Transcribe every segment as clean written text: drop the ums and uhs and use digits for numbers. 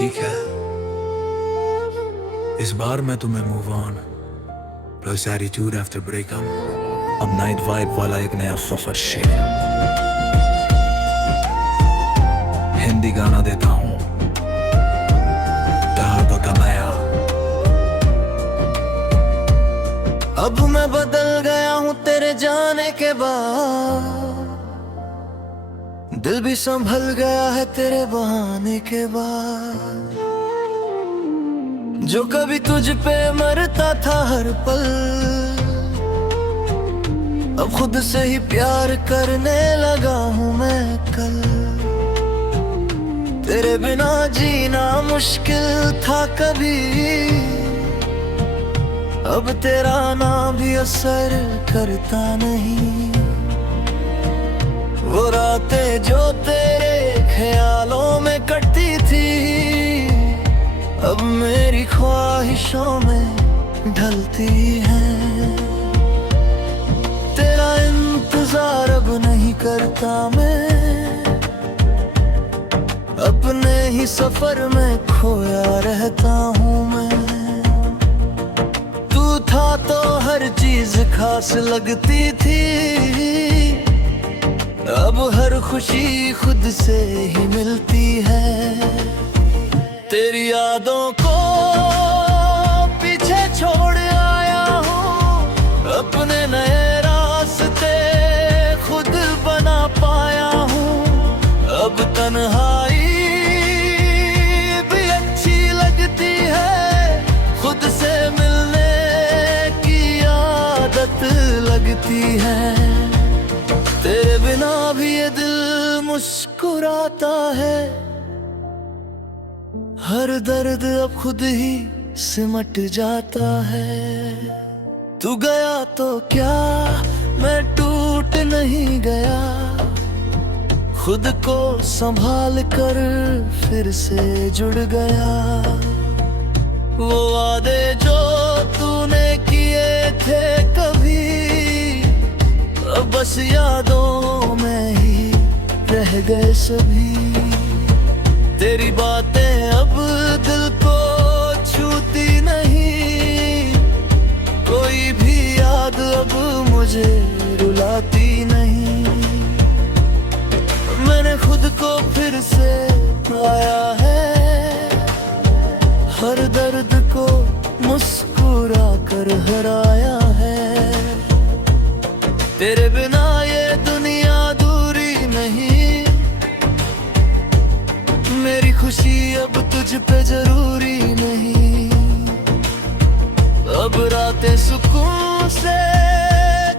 ठीक है, इस बार मैं तुम्हें move on plus attitude after breakup अब नाइट वाइब वाला एक नया सफर शेयर हिंदी गाना देता हूँ दर्द का नया। अब मैं बदल गया हूँ तेरे जाने के बाद, दिल भी संभल गया है तेरे बहाने के बाद। जो कभी तुझ पे मरता था हर पल, अब खुद से ही प्यार करने लगा हूँ मैं कल। तेरे बिना जीना मुश्किल था कभी, अब तेरा नाम भी असर करता नहीं। वो रातें जो तेरे ख्यालों में कटती थी, अब मेरी ख्वाहिशों में ढलती हैं। तेरा इंतजार अब नहीं करता मैं, अपने ही सफर में खोया रहता हूँ मैं। तू था तो हर चीज खास लगती थी, अब हर खुशी खुद से ही मिलती है। तेरी यादों को पीछे छोड़ आया हूँ, अपने नए रास्ते खुद बना पाया हूँ। अब तन्हाई भी अच्छी लगती है, खुद से मिलने की आदत लगती है। तेरे बिना भी ये दिल मुस्कुराता है, हर दर्द अब खुद ही सिमट जाता है। तू गया तो क्या मैं टूट नहीं गया, खुद को संभाल कर फिर से जुड़ गया। वो वादे जो तूने किए थे कभी, अब बस यादों में ही रह गए सभी। तेरी बातें अब दिल को छूती नहीं, कोई भी याद अब मुझे रुलाती नहीं। मैंने खुद को फिर से पाया है, हर दर्द को मुस्कुरा कर हराया है। तेरे बिना ये दुनिया दूरी नहीं, मेरी खुशी अब तुझ पे जरूरी नहीं। अब रातें सुकून से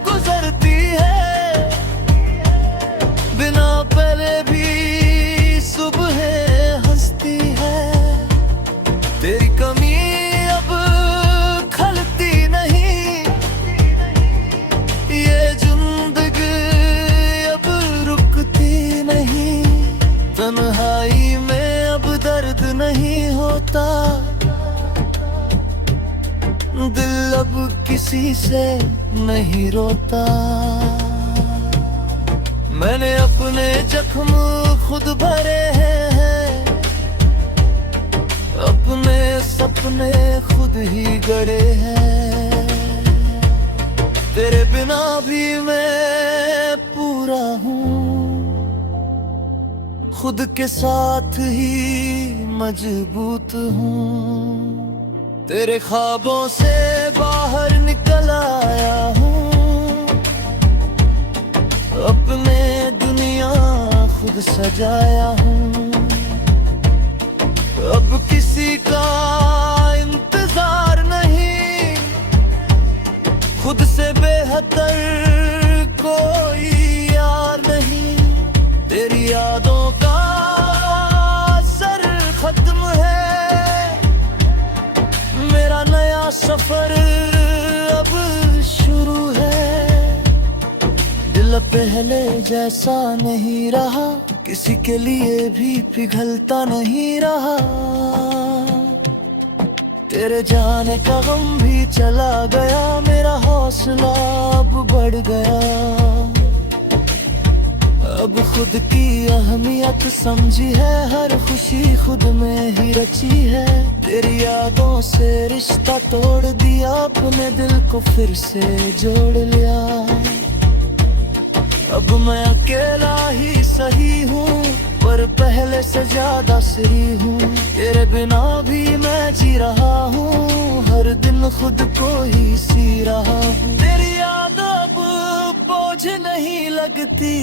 गुजरती है, बिना पहले भी सुबह हंसती है। तेरी कमी अब खलती नहीं, ये जिंदगी अब रुकती नहीं। तन्हाई में अब दर्द नहीं होता, दिल अब किसी से नहीं रोता। मैंने अपने जख्म खुद भरे हैं, अपने सपने खुद ही गड़े हैं। तेरे बिना भी मैं पूरा हूँ, खुद के साथ ही मजबूत हूँ। तेरे ख्वाबों से बाहर निकल आया हूँ, अपने दुनिया खुद सजाया हूँ। अब किसी का इंतजार नहीं, खुद से बेहतर कोई यार नहीं। तेरी यादों का असर खत्म है, मेरा नया सफर अब शुरू है। दिल पहले जैसा नहीं रहा, किसी के लिए भी पिघलता नहीं रहा। तेरे जाने का गम भी चला गया, मेरा हौसला अब बढ़ गया। अब खुद की अहमियत समझी है, हर खुशी खुद में ही रची है। तेरी यादों से रिश्ता तोड़ दिया, अपने दिल को फिर से जोड़ लिया। अब मैं अकेला ही सही हूँ, पर पहले से ज्यादा सही हूँ। तेरे बिना भी मैं जी रहा हूँ, हर दिन खुद को ही सी रहा हूँ। तेरी याद अब बोझ नहीं लगती,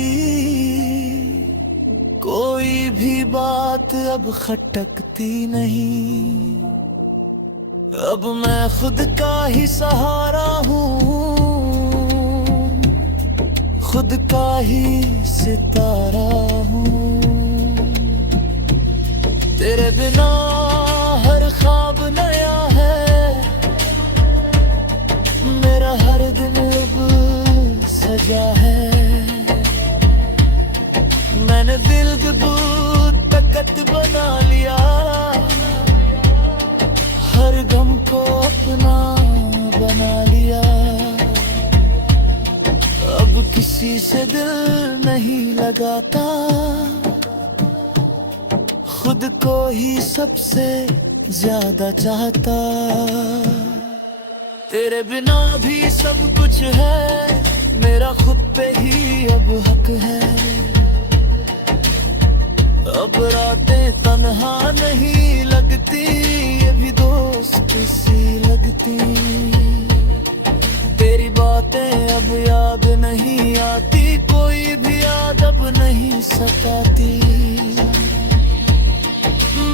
कोई भी बात अब खटकती नहीं। अब मैं खुद का ही सहारा हूँ, खुद का ही सितारा हूँ। तेरे बिना हर ख्वाब नया है, मेरा हर दिन अब सजा है। मैंने दिल तकत बना लिया, हर गम को अपना बना लिया। अब किसी से दिल नहीं लगाता, खुद को ही सबसे ज्यादा चाहता। तेरे बिना भी सब कुछ है, मेरा खुद पे ही अब हक है। अब रातें तन्हा नहीं लगती, ये भी दोस्त सी लगती। तेरी बातें अब याद नहीं आती, कोई भी याद अब नहीं सताती।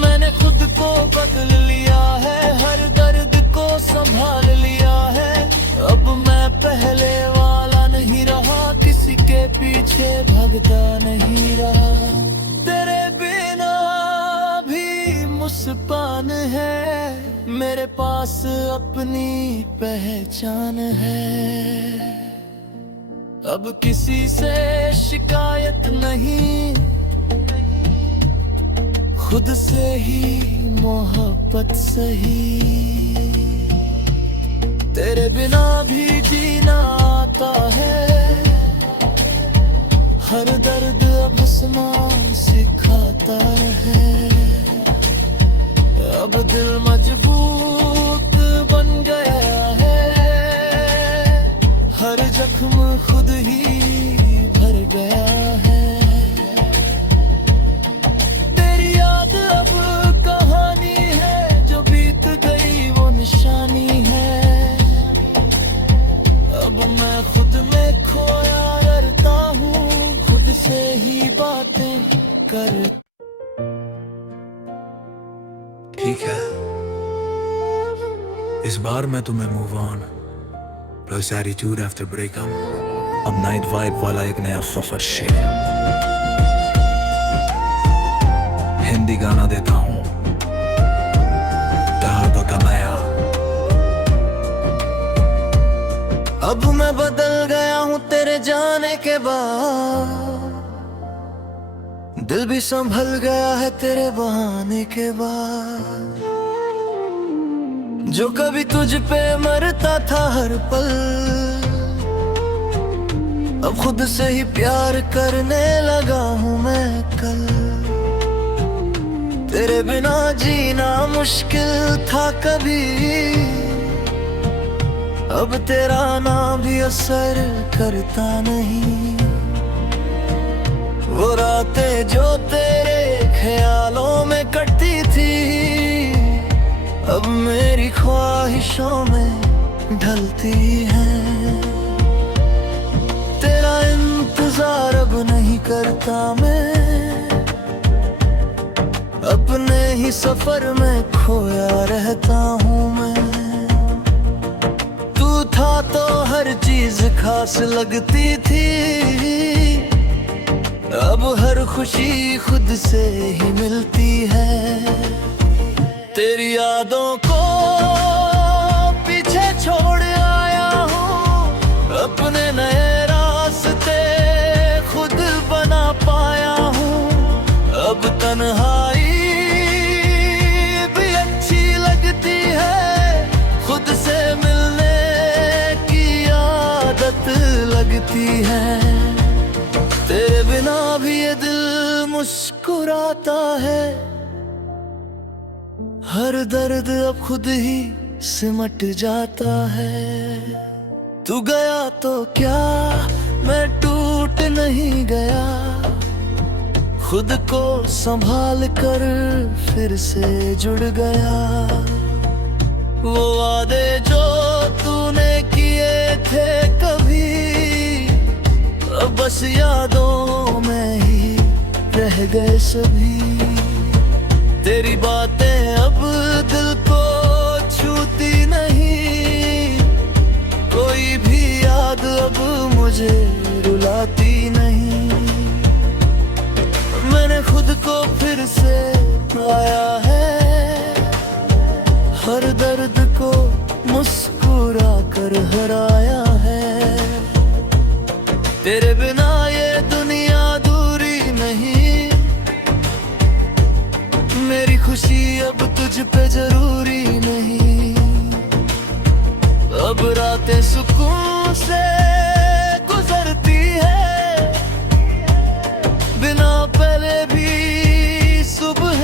मैंने खुद को बदल लिया है, हर दर्द को संभाल लिया है। अब मैं पहले वाला नहीं रहा, किसी के पीछे भागता नहीं रहा। तेरे बिना भी मुस्कान है, मेरे पास अपनी पहचान है। अब किसी से शिकायत नहीं, खुद से ही मोहब्बत सही। तेरे बिना भी जीना आता है, हर दर्द अब हंसना सिखाता है। अब दिल मजबूत बन गया है, हर जख्म खुद ही भर गया है। निशानी है, अब मैं खुद में खोया करता हूँ, खुद से ही बातें कर। ठीक है, इस बार मैं तुम्हें move on plus attitude after breakup, अब नाइट वाइब वाला एक नया सफर शेयर। हिंदी गाना देता हूँ, अब मैं बदल गया हूँ तेरे जाने के बाद, दिल भी संभल गया है तेरे बहाने के बाद। जो कभी तुझ पे मरता था हर पल, अब खुद से ही प्यार करने लगा हूँ मैं कल। तेरे बिना जीना मुश्किल था कभी, अब तेरा नाम भी असर करता नहीं। वो रातें जो तेरे ख्यालों में कटती थी, अब मेरी ख्वाहिशों में ढलती हैं। तेरा इंतजार अब नहीं करता मैं, अपने ही सफर में खोया रहता हूँ मैं। था तो हर चीज खास लगती थी, अब हर खुशी खुद से ही मिलती है। तेरी यादों को पीछे छोड़ आया हूँ, अपने नए रास्ते खुद बना पाया हूँ। अब तन्हाई भी अच्छी लगती है, खुद से मिलने लगती है। तेरे बिना मुस्कुराता है, हर दर्द अब खुद ही सिमट जाता है। तू गया तो क्या मैं टूट नहीं गया, खुद को संभाल कर फिर से जुड़ गया। वो वादे जो तूने किए थे कभी, अब बस यादों में ही रह गए सभी। तेरी बातें अब दिल को छूती नहीं, कोई भी याद अब मुझे रुलाती नहीं। मैंने खुद को फिर से पाया है, हर दर्द को मुस्कुरा कर हराया है। तेरे बिना ये दुनिया दूरी नहीं, मेरी खुशी अब तुझ पे जरूरी नहीं। अब रातें सुकून से गुजरती है, बिना पहले भी सुबह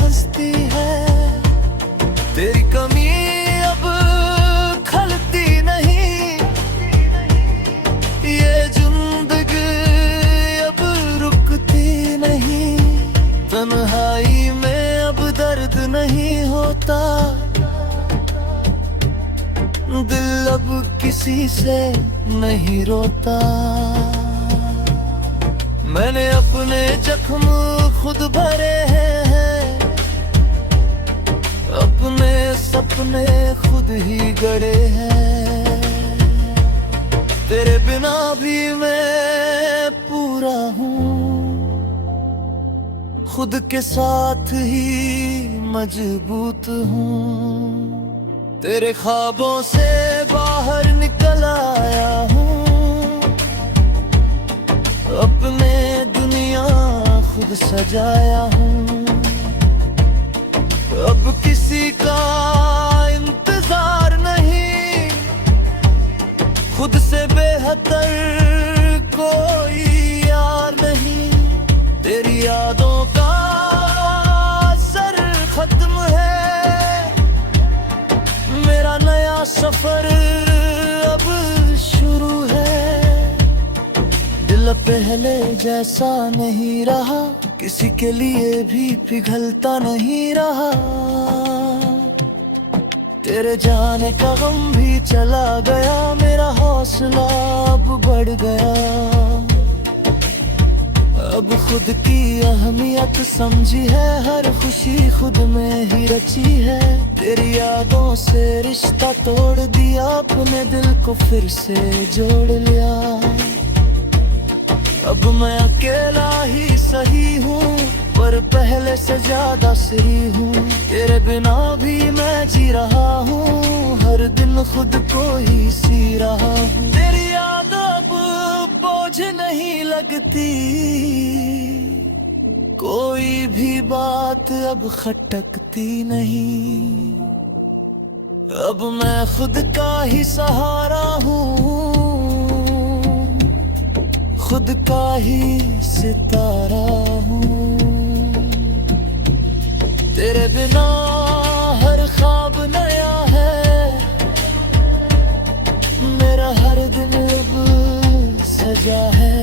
हंसती है। तेरी कमी अब खलती नहीं, ये जिंदगी अब रुकती नहीं। तन्हाई में अब दर्द नहीं होता, दिल अब किसी से नहीं रोता। मैंने अपने जख्म खुद भरे हैं, अपने सपने खुद ही गड़े हैं। तेरे बिना भी मैं पूरा हूँ, खुद के साथ ही मजबूत हूँ। तेरे ख्वाबों से बाहर निकल आया हूँ, अपने दुनिया खुद सजाया हूँ। अब किसी का इंतजार नहीं, खुद से बेहतर कोई यार नहीं। तेरी यादों का असर खत्म है, मेरा नया सफर अब शुरू है। दिल पहले जैसा नहीं रहा, किसी के लिए भी पिघलता नहीं रहा। तेरे जाने का गम भी चला गया, मेरा हौसला अब बढ़ गया। अब खुद की अहमियत समझी है, हर खुशी खुद में ही रची है। तेरी यादों से रिश्ता तोड़ दिया, अपने दिल को फिर से जोड़ लिया। अब मैं अकेला ही सही हूँ, पर पहले से ज्यादा सही हूँ। तेरे बिना भी मैं जी रहा हूँ, हर दिन खुद को ही सी रहा हूँ। तेरी याद अब बोझ नहीं लगती, कोई भी बात अब खटकती नहीं। अब मैं खुद का ही सहारा हूँ, खुद का ही सितारा हूँ। तेरे बिना हर ख्वाब नया है, मेरा हर दिन अब सजा है।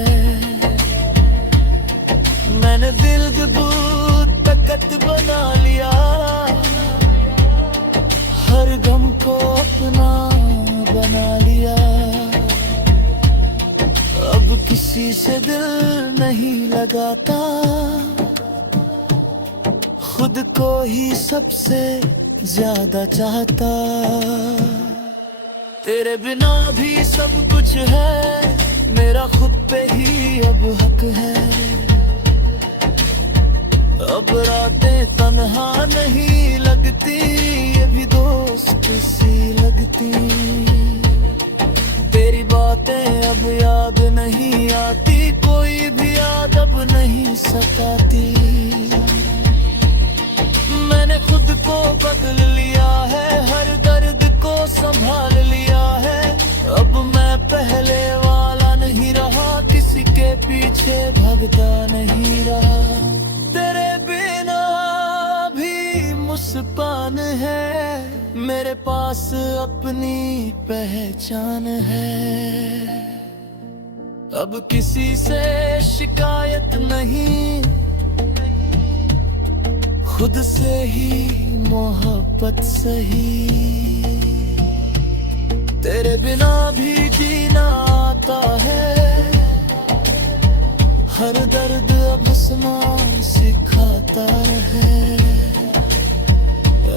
मैंने दिल तकत बना लिया, हर गम को अपना बना लिया। अब किसी से दिल नहीं लगाता, खुद को ही सबसे ज्यादा चाहता। तेरे बिना भी सब कुछ है, मेरा खुद पे ही अब हक है। अब रातें तन्हा नहीं लगती, ये भी दोस्त सी लगती। तेरी बातें अब याद नहीं आती, कोई भी याद अब नहीं सताती। मैंने खुद को बदल लिया है, हर दर्द को संभाल लिया है। अब मैं पहले वाला नहीं रहा, किसी के पीछे भागता नहीं रहा। जान है, मेरे पास अपनी पहचान है। अब किसी से शिकायत नहीं, खुद से ही मोहब्बत सही। तेरे बिना भी जीना आता है, हर दर्द अब हंसना सिखाता रहे।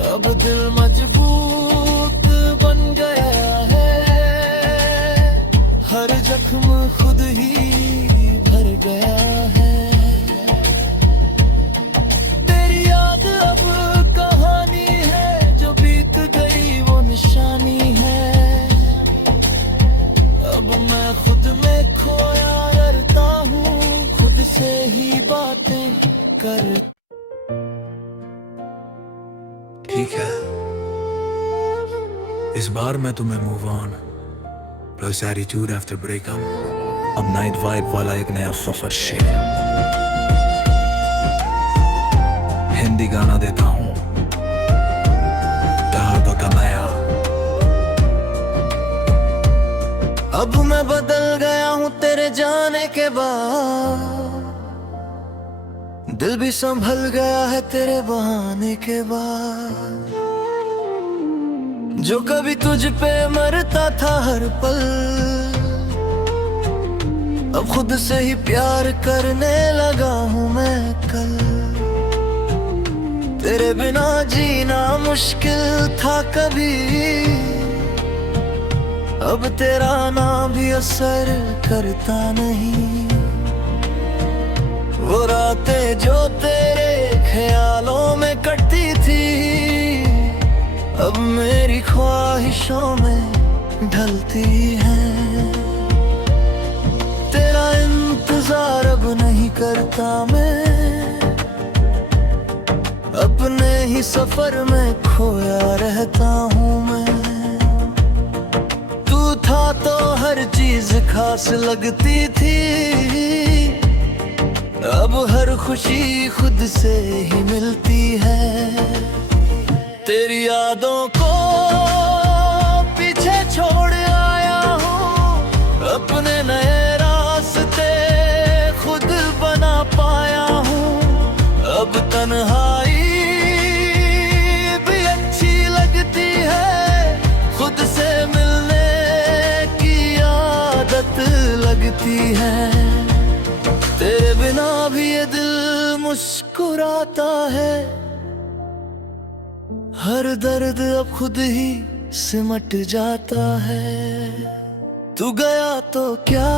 अब दिल मजबूत बन गया है, हर जख्म खुद ही भर गया है। तेरी याद अब कहानी है, जो बीत गई वो निशानी है। अब मैं खुद में खोया करता हूँ, खुद से ही बातें कर। ठीक है, इस बार मैं तुम्हें move on plus attitude after breakup. अब नाइट वाइब वाला एक नया सफर शेयर। हिंदी गाना देता हूँ दर्द का नया। अब मैं बदल गया हूँ तेरे जाने के बाद, दिल भी संभल गया है तेरे बहाने के बाद। जो कभी तुझ पे मरता था हर पल, अब खुद से ही प्यार करने लगा हूँ मैं कल। तेरे बिना जीना मुश्किल था कभी, अब तेरा नाम भी असर करता नहीं। वो रातें जो तेरे ख्यालों में कटती थी, अब मेरी ख्वाहिशों में ढलती हैं। तेरा इंतजार अब नहीं करता मैं, अपने ही सफर में खोया रहता हूँ मैं। तू था तो हर चीज खास लगती थी, अब हर खुशी खुद से ही मिलती है। तेरी यादों को पीछे छोड़ आया हूँ, अपने नए रास्ते खुद बना पाया हूँ। अब तन्हाई भी अच्छी लगती है, खुद से मिलने की आदत लगती है। तेरे बिना भी ये दिल मुस्कुराता है, हर दर्द अब खुद ही सिमट जाता है। तू गया तो क्या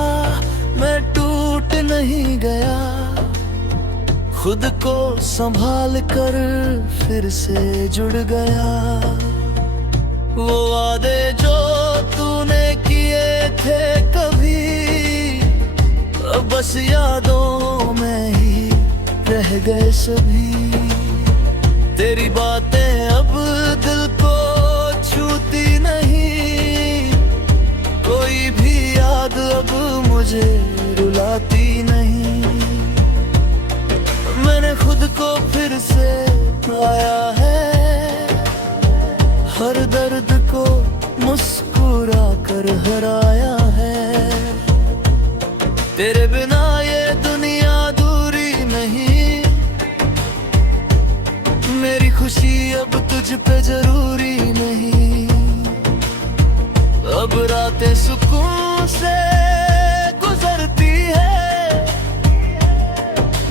मैं टूट नहीं गया, खुद को संभाल कर फिर से जुड़ गया। वो वादे जो तूने किए थे कभी, अब बस यादों में ही रह गए सभी। तेरी बातें अब दिल को छूती नहीं, कोई भी याद अब मुझे रुलाती नहीं। मैंने खुद को फिर से पाया है, हर दर्द को मुस्कुरा कर हराया है। तेरे बिना ये दुनिया दूरी नहीं, मेरी खुशी अब तुझ पे जरूरी नहीं। अब रातें सुकून से गुजरती है,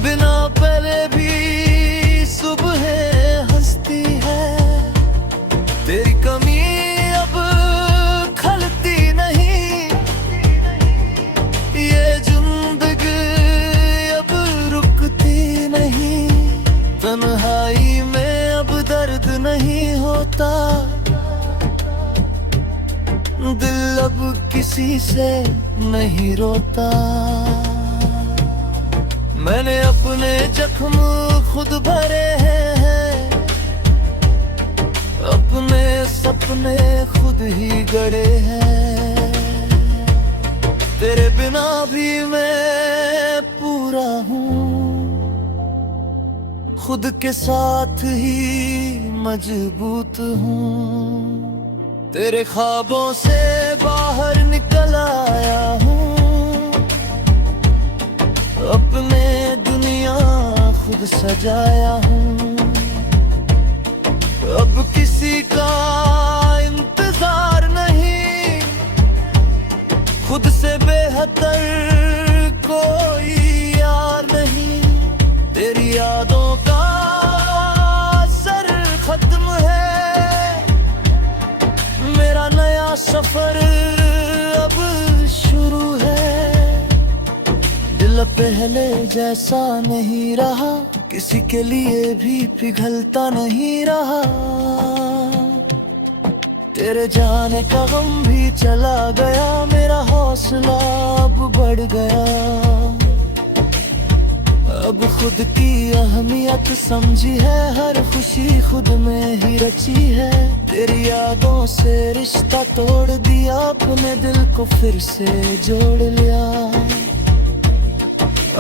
बिना पहले भी सुबह हंसती है। तेरी कमी अब खलती नहीं, ये जिंदगी अब रुकती नहीं। तन्हाई में अब दर्द नहीं होता, दिल अब किसी से नहीं रोता। मैंने अपने जख्म खुद भरे हैं, अपने सपने खुद ही गड़े हैं। तेरे बिना भी मैं पूरा हूँ, खुद के साथ ही मजबूत हूँ। तेरे ख्वाबों से बाहर निकल आया हूँ, अपने दुनिया खुद सजाया हूँ। अब किसी का इंतजार नहीं, खुद से बेहतर कोई यार नहीं। तेरी यादों का असर खत्म है, मेरा नया सफर अब शुरू है। दिल पहले जैसा नहीं रहा, किसी के लिए भी पिघलता नहीं रहा। तेरे जाने का गम भी चला गया, मेरा हौसला अब बढ़ गया। अब खुद की अहमियत समझी है, हर खुशी खुद में ही रची है। तेरी यादों से रिश्ता तोड़ दिया, अपने दिल को फिर से जोड़ लिया।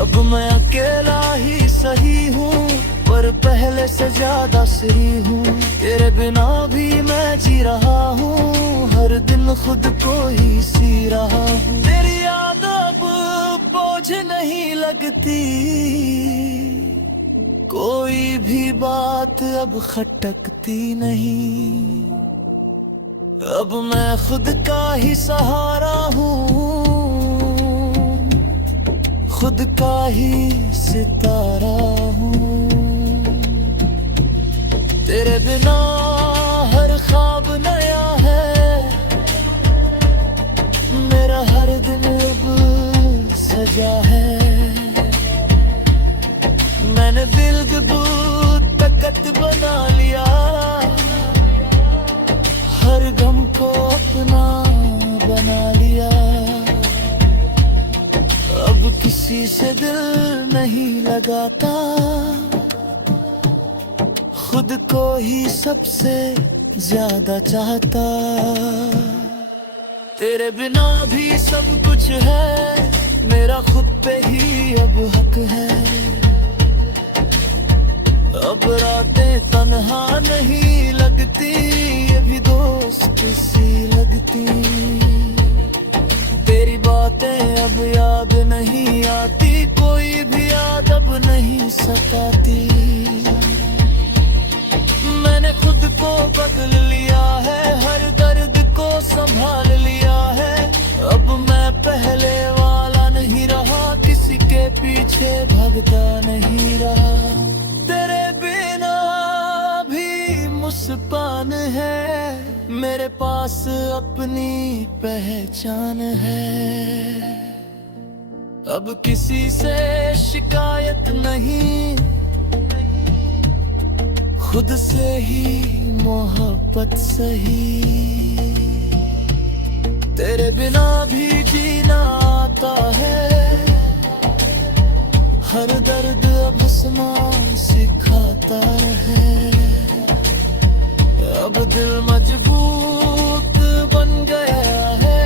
अब मैं अकेला ही सही हूँ, पर पहले से ज्यादा सही हूँ। तेरे बिना भी मैं जी रहा हूँ, हर दिन खुद को ही सी रहा हूँ। तेरी याद अब बोझ नहीं लगती, कोई भी बात अब खटकती नहीं। अब मैं खुद का ही सहारा हूँ, खुद का ही सितारा हूँ। तेरे बिना हर ख्वाब नया है, मेरा हर दिन अब सजा है। मैंने दिल को ताकत बना लिया, हर गम को अपना बना लिया। अब किसी से दिल नहीं लगाता, खुद को ही सबसे ज्यादा चाहता। तेरे बिना भी सब कुछ है, मेरा खुद पे ही अब हक है। अब रातें तन्हा नहीं लगती, ये भी दोस्त सी लगती। तेरी बातें अब याद नहीं आती, कोई भी याद अब नहीं सताती। मैंने खुद को बदल लिया है, हर दर्द को संभाल लिया है। अब मैं पहले वाला नहीं रहा, किसी के पीछे भागता नहीं रहा। तेरे बिना भी मुस्कान है, मेरे पास अपनी पहचान है। अब किसी से शिकायत नहीं, खुद से ही मोहब्बत सही। तेरे बिना भी जीना आता है, हर दर्द अब हंसना सिखाता है। अब दिल मजबूत बन गया है,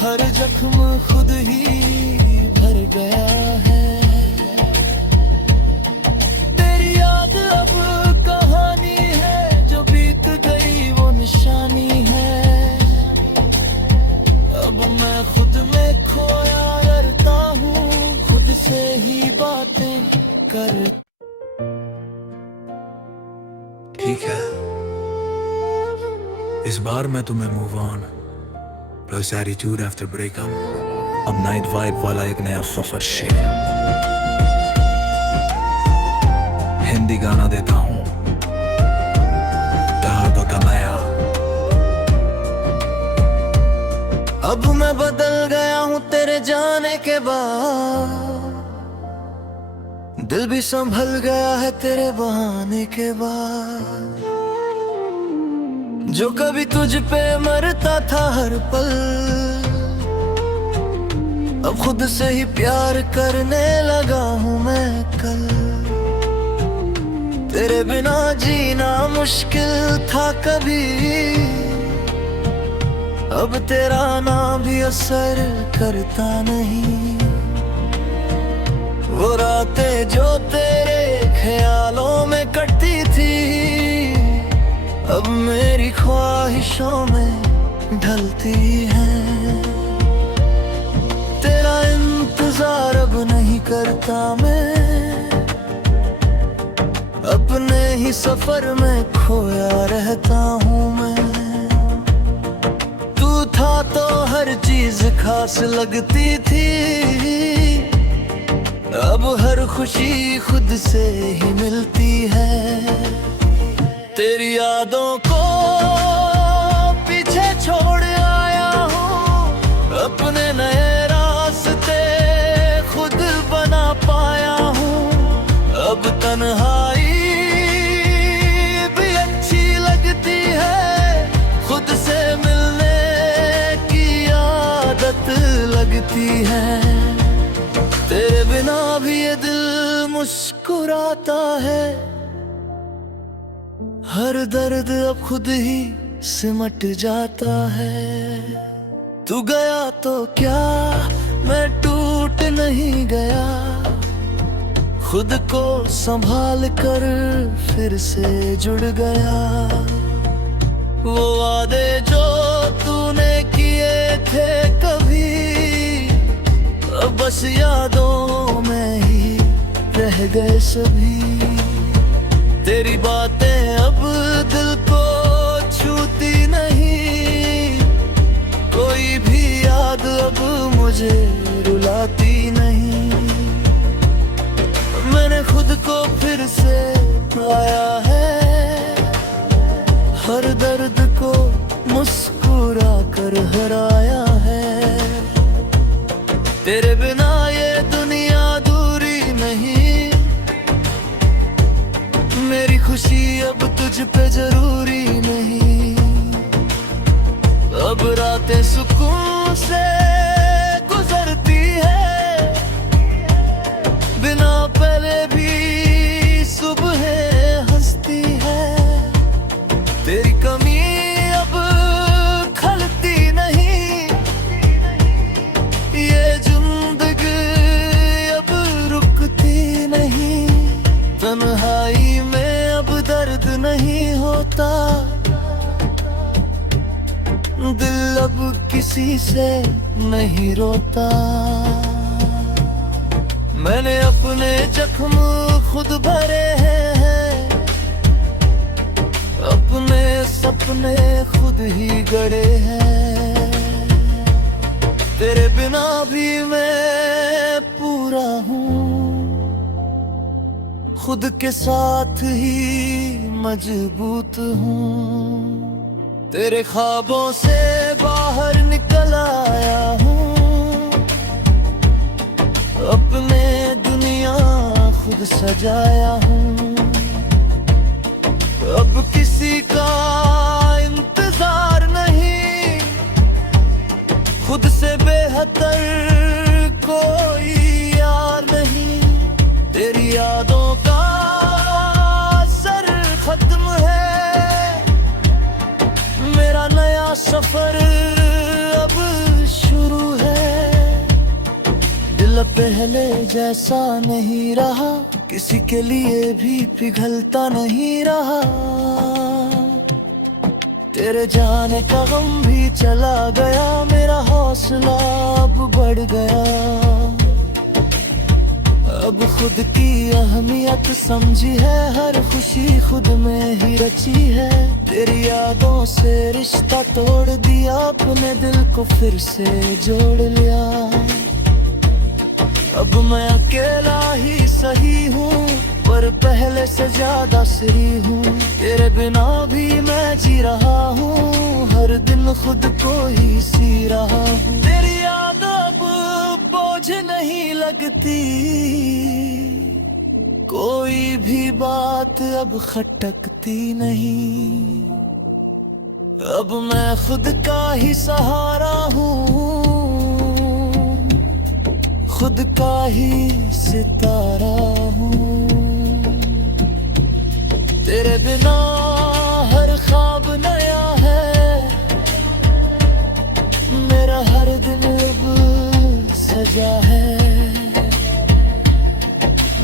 हर जख्म खुद ही भर गया है। तेरी याद अब कहानी है, जो बीत गई वो निशानी है। अब मैं खुद में खोया करता हूँ, खुद से ही बातें कर। ठीक है, इस बार मैं तुम्हें move on plus attitude after breakup. अब नाइट वाइब वाला एक नया सफर शेयर। हिंदी गाना देता हूँ, दर्द का नया। अब मैं बदल गया हूँ तेरे जाने के बाद, दिल भी संभल गया है तेरे बहाने के बाद। जो कभी तुझ पे मरता था हर पल, अब खुद से ही प्यार करने लगा हूँ मैं कल। तेरे बिना जीना मुश्किल था कभी, अब तेरा नाम भी असर करता नहीं। वो रातें जो तेरे अब मेरी ख्वाहिशों में ढलती है। तेरा इंतजार अब नहीं करता मैं, अपने ही सफर में खोया रहता हूँ मैं। तू था तो हर चीज खास लगती थी, अब हर खुशी खुद से ही मिलती है। तेरी यादों को पीछे छोड़ आया हूँ, अपने नए रास्ते खुद बना पाया हूँ। अब तन्हाई भी अच्छी लगती है, खुद से मिलने की आदत लगती है। तेरे बिना भी ये दिल मुस्कुराता है, हर दर्द अब खुद ही सिमट जाता है। तू गया तो क्या मैं टूट नहीं गया, खुद को संभाल कर फिर से जुड़ गया। वो वादे जो तूने किए थे कभी, अब बस यादों में ही रह गए सभी। तेरी बातें अब दिल को छूती नहीं, कोई भी याद अब मुझे रुलाती नहीं। मैंने खुद को फिर से पाया है, हर दर्द को मुस्कुरा कर हराया है। तेरे बिना ये दुनिया दूरी नहीं, मेरी खुशी अब तुझ पे जरूरी नहीं। अब रातें सुकून से गुजरती है, बिना पहले भी सुबह हंसती है। तेरी कमी अब खलती नहीं, ये जिंदगी अब रुकती नहीं। तन्हाई में अब दर्द नहीं होता, दिल अब किसी से नहीं रोता। मैंने अपने जख्म खुद भरे हैं, अपने सपने खुद ही गढ़े हैं। तेरे बिना भी मैं पूरा हूँ, खुद के साथ ही मजबूत हूँ। तेरे ख्वाबों से बाहर निकल आया हूँ, अपने दुनिया खुद सजाया हूँ। अब किसी का इंतजार नहीं, खुद से बेहतर कोई यार नहीं। तेरी यादों का असर खत्म है, मेरा नया सफर अब शुरू है। दिल पहले जैसा नहीं रहा, किसी के लिए भी पिघलता नहीं रहा। तेरे जाने का गम भी चला गया, मेरा हौसला अब बढ़ गया। अब खुद की अहमियत समझी है, हर खुशी खुद में ही रची है। तेरी यादों से रिश्ता तोड़ दिया, अपने दिल को फिर से जोड़ लिया। अब मैं अकेला ही सही हूँ, पर पहले से ज्यादा सही हूँ। तेरे बिना भी मैं जी रहा हूँ, हर दिन खुद को ही सी रहा हूँ। तेरी याद अब बोझ नहीं लगती, कोई भी बात अब खटकती नहीं। अब मैं खुद का ही सहारा हूँ, खुद का ही सितारा हूँ। तेरे बिना हर ख्वाब नया है, मेरा हर दिन अब सजा है।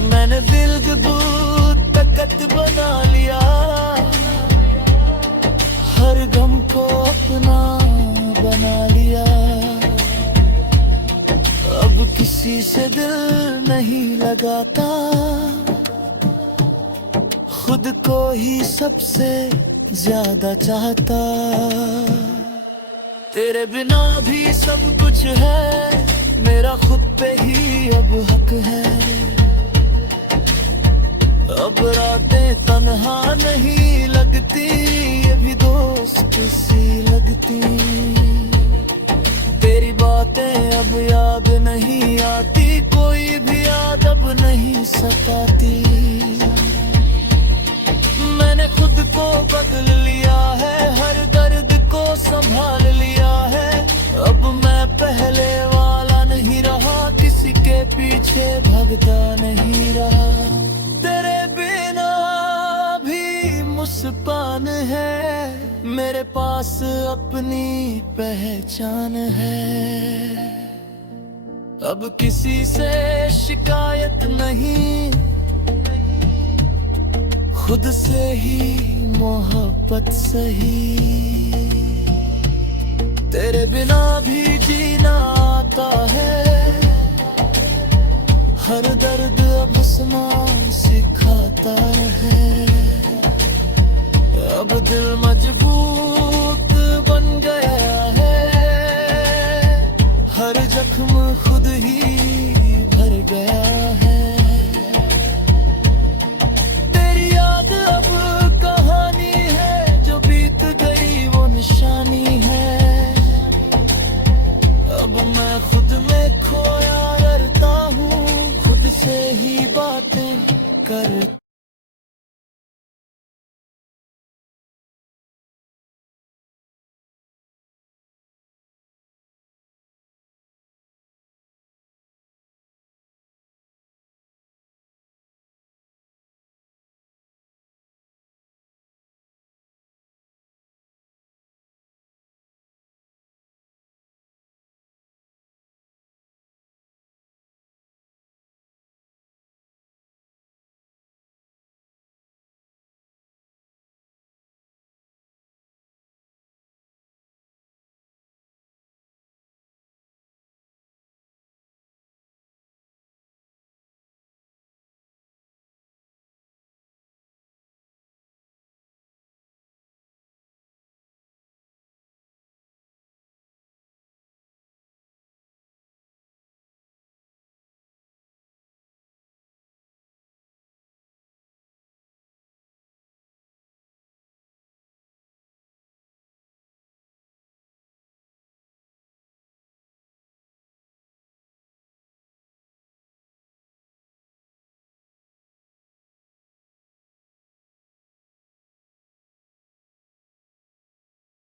मैंने दिल बुत तकत बना लिया, किसी से दिल नहीं लगाता, खुद को ही सबसे ज्यादा चाहता। तेरे बिना भी सब कुछ है, मेरा खुद पे ही अब हक है। अब रातें तन्हा नहीं लगती, ये भी दोस्त सी लगती। तेरी बातें अब याद नहीं आती, कोई भी याद अब नहीं सताती। मैंने खुद को बदल लिया है, हर दर्द को संभाल लिया है। अब मैं पहले वाला नहीं रहा, किसी के पीछे भागता नहीं रहा। तेरे बिना भी मुस्कान है, मेरे पास अपनी पहचान है। अब किसी से शिकायत नहीं, खुद से ही मोहब्बत सही। तेरे बिना भी जीना आता है, हर दर्द अब हंसना सिखाता है।